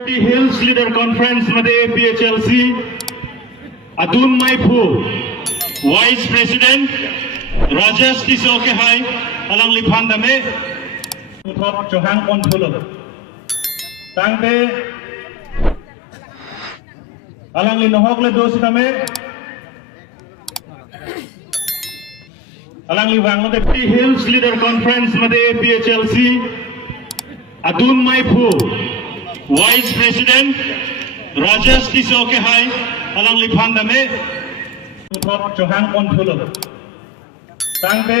hills leader conference मध्ये PHLC Atul माइफू vice president Rajesh तिसोके हाय अलांग लिफान दमे उठप चौहान कौनफुलो तांगे अलांग लिनोहक ले दोस्त दमे अलांग लिवांग मध्ये हिल्स लीडर कॉन्फरन्स मध्ये PHLC अतुल माइफू वाइस प्रेसिडेंट राजेश तिसोके हाय अलांग लिफान दमे उठप चौहान कौनफुलो तांगे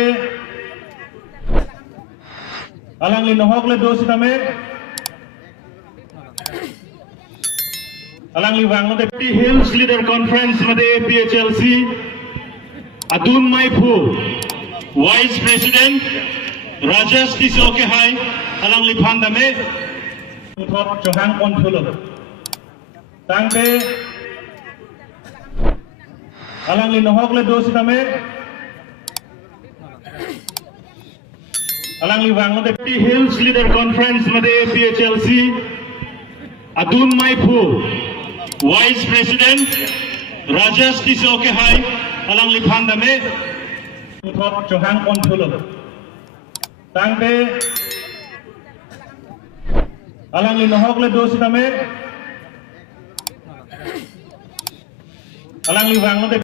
अलांग लिनोहक ले दोस्त दमे अलांग लिवांग मध्ये हिल्स लीडर कॉन्फरन्स मध्ये PHLC अतुल माइफू वाइस प्रेसिडेंट राजेश तिसोके हाय अलांग लिफान दमे उठप चौहान कौनफुलो तांगे अलांग लिनोहक ले दोस्त दमे अलांग लिवांग मध्ये हिल्स लीडर कॉन्फरन्स मध्ये PHLC अतुल माइफू वाइस प्रेसिडेंट राजेश तिसोके हाय अलांग लिफान दमे उठप चौहान कौनफुलो तांगे अलांग लिनोहक ले दोस्त दमे अलांग लिवांग मध्ये